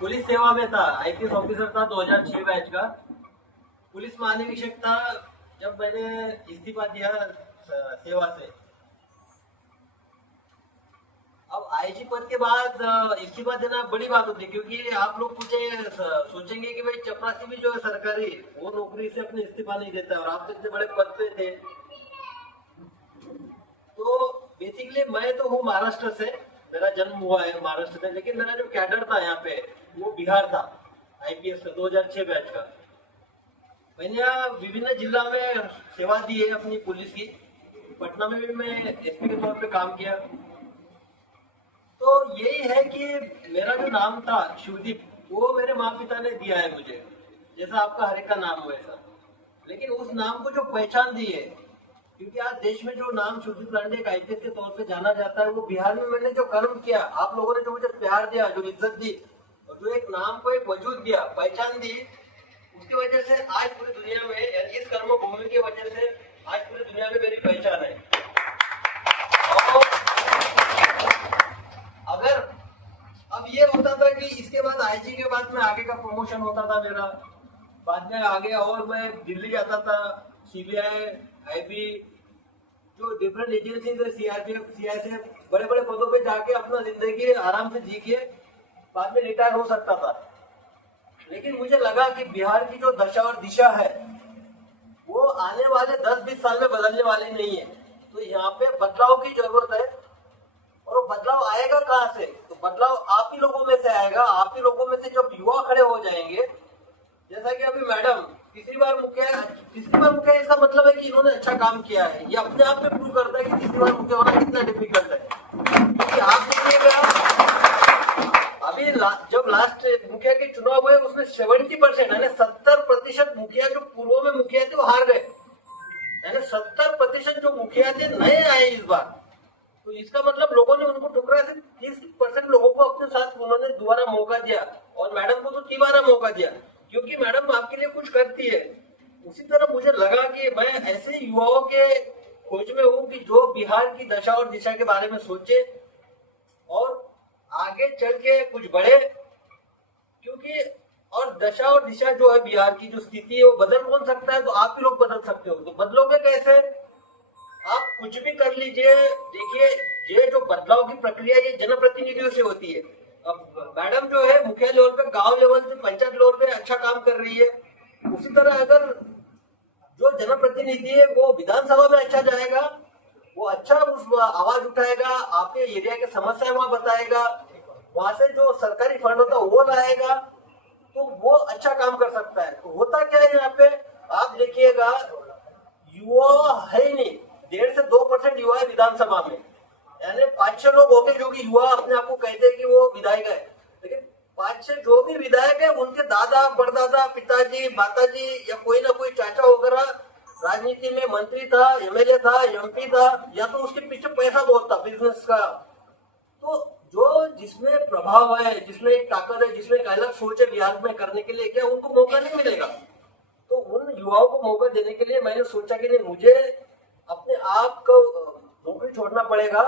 Police सेवा में था, आईपीएस ऑफिसर था 2006 बैच का। पुलिस महानिरीक्षक था जब मैंने इस्तीफा दिया सेवा से। अब आईजी पद के बाद इस्तीफा देना बड़ी बात होती है, क्योंकि आप लोग कुछ सोचेंगे कि भाई चपरासी भी जो है सरकारी, वो नौकरी से अपने इस्तीफा नहीं देता, और आप तो इतने बड़े पद पे थे। तो बेसिकली मैं तो हूँ महाराष्ट्र से, मेरा जन्म हुआ है महाराष्ट्र में, लेकिन मेरा जो कैडर था यहाँ पे वो बिहार था, आईपीएस का 2006 बैच का। मैंने यहाँ विभिन्न जिला में सेवा दी है अपनी पुलिस की। पटना में भी मैं एसपी के तौर पे काम किया। तो यही है कि मेरा जो नाम था शिवदीप, वो मेरे माँ पिता ने दिया है मुझे, जैसा आपका हर एक का नाम हो ऐसा। लेकिन उस नाम को जो पहचान दी है, क्योंकि आज देश में जो नाम शिवदीप लांडे एक आईपीएस के तौर पे जाना जाता है, वो बिहार में मैंने जो कर्म किया, आप लोगों ने जो मुझे प्यार दिया, जो इज्जत दी, और जो एक नाम को एक वजूद दिया, पहचान दी, उसकी वजह से आज पूरी दुनिया में, इस कर्म भूमि की वजह से आज पूरी दुनिया में मेरी पहचान है। और अगर अब ये होता था कि इसके बाद आईजी के बाद में आगे का प्रमोशन होता था मेरा, बाद में आगे और मैं दिल्ली जाता था, सीबीआई, आईबी, जो डिफरेंट एजेंसीज है, सीआरपीएफ, सीआईएसएफ, बड़े बड़े पदों पे जाके अपना जिंदगी आराम से जी के बाद में रिटायर हो सकता था। लेकिन मुझे लगा कि बिहार की जो दशा और दिशा है, वो आने वाले 10-20 साल में बदलने वाली नहीं है। तो यहाँ पे बदलाव की जरूरत है। और वो बदलाव आएगा कहाँ से? तो बदलाव आप ही लोगों में से आएगा। आप ही लोगों में से जब युवा खड़े हो जाएंगे, जैसा कि अभी मैडम तीसरी बार मुखिया, इसका मतलब है कि इन्होंने अच्छा काम किया है। ये अपने आप में प्रूव करता है कि तीसरी बार मुखिया होना कितना डिफिकल्ट है। क्योंकि आप देखिएगा, अभी जब लास्ट मुखिया के चुनाव हुए, उसमें 70% यानी 70% मुखिया जो पूर्व में मुखिया थे वो हार गए, यानी 70% जो मुखिया थे नए आए इस बार। तो इसका मतलब लोगों ने उनको ठुकरा, से 30% लोगों को अपने साथ उन्होंने दोबारा मौका दिया, और मैडम को तो तिबारा मौका दिया, क्योंकि मैडम आपके लिए कुछ करती है। उसी तरह मुझे लगा कि मैं ऐसे युवाओं के खोज में हूँ कि जो बिहार की दशा और दिशा के बारे में सोचे और आगे चल के कुछ बढ़े। क्योंकि और दशा और दिशा जो है बिहार की, जो स्थिति है, वो बदल कौन सकता है? तो आप ही लोग बदल सकते हो। तो बदलोगे कैसे? आप कुछ भी कर लीजिए। देखिए, ये जो बदलाव की प्रक्रिया, ये जनप्रतिनिधियों से होती है। अब मैडम जो है मुखिया लेवल पे, गांव लेवल पे, पंचायत लेवल पे अच्छा काम कर रही है। उसी तरह अगर जो जनप्रतिनिधि है वो विधानसभा में अच्छा जाएगा, वो अच्छा उस आवाज उठाएगा, आपके एरिया की समस्या वहां बताएगा, वहां से जो सरकारी फंड होता है वो लाएगा, तो वो अच्छा काम कर सकता है। तो होता क्या है यहाँ पे, आप देखिएगा, युवा है ही नहीं। 1.5 से 2% युवा है विधानसभा में, यानी 5-6 लोग होंगे जो कि युवा अपने आप को कहते हैं कि वो विधायक है। लेकिन 5-6 जो भी विधायक है, उनके दादा, परदादा, पिताजी, माताजी या कोई ना कोई चाचा वगैरह राजनीति में मंत्री था, एमएलए था, एमपी था, या तो उसके पीछे पैसा बहुत था बिजनेस का। तो जो जिसमें प्रभाव है, जिसमें एक ताकत है, जिसमें एक अलग सोच है बिहार में करने के लिए, क्या उनको मौका नहीं मिलेगा? तो उन युवाओं को मौका देने के लिए मैंने सोचा कि नहीं, मुझे अपने आप को नौकरी छोड़ना पड़ेगा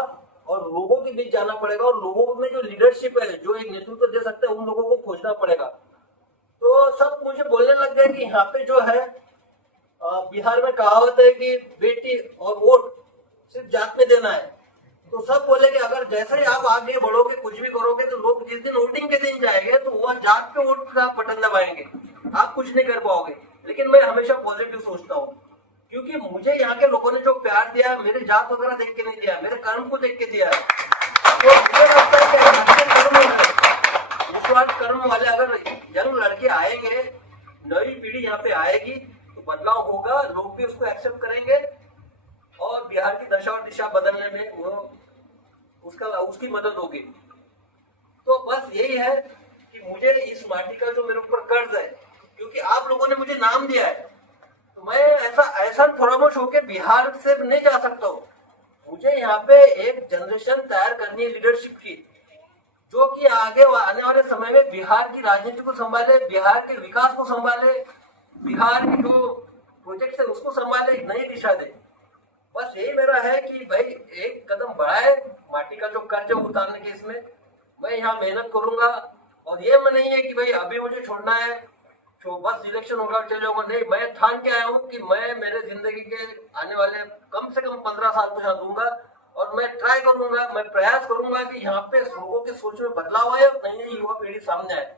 और लोगों के बीच जाना पड़ेगा, और लोगों में जो लीडरशिप है, जो एक नेतृत्व दे सकते हैं, उन लोगों को खोजना पड़ेगा। तो सब मुझे बोलने लग गए कि यहाँ पे जो है, बिहार में कहावत है कि बेटी और वोट सिर्फ जात में देना है। तो सब बोले कि अगर जैसे ही आप आगे बढ़ोगे, कुछ भी करोगे, तो लोग जिस दिन वोटिंग के दिन जाएंगे तो वह जात पे वोट का बटन दबाएंगे, आप कुछ नहीं कर पाओगे। लेकिन मैं हमेशा पॉजिटिव सोचता हूँ, क्योंकि मुझे यहाँ के लोगों ने जो प्यार दिया, मेरे जात वगैरह देख के नहीं दिया, मेरे कर्म को देख के दिया है। तो मुझे लगता है कि अच्छे कर्म है, निस्वार्थ कर्म वाले अगर यंग लड़के आएंगे, नई पीढ़ी यहाँ पे आएगी, तो बदलाव होगा, लोग भी उसको एक्सेप्ट करेंगे, और बिहार की दशा और दिशा बदलने में वो उसकी मदद होगी। तो बस यही है कि मुझे इस माटी का जो मेरे ऊपर कर्ज है, क्योंकि आप लोगों ने मुझे नाम दिया है, तो मैं ऐसा फरामोश होके बिहार से नहीं जा सकता हूँ। मुझे यहाँ पे एक जनरेशन तैयार करनी है लीडरशिप की, जो कि आगे आने वाले समय में बिहार की राजनीति को संभाले, बिहार के विकास को संभाले, बिहार की जो प्रोजेक्ट है उसको संभाले, एक नई दिशा दे। बस यही मेरा है कि भाई एक कदम बढ़ाए, माटी का जो कर्ज है उतारने के। इसमें मैं यहाँ मेहनत करूंगा, और ये मैं नहीं है कि भाई अभी मुझे छोड़ना है तो बस इलेक्शन होगा और चले जाऊंगा, नहीं, मैं ठान के आया हूँ कि मैं मेरे जिंदगी के आने वाले कम से कम 15 साल को यहाँ दूंगा। और मैं ट्राई करूंगा, मैं प्रयास करूंगा कि यहाँ पे लोगों की सोच में बदलाव आए और नई नई युवा पीढ़ी सामने आए।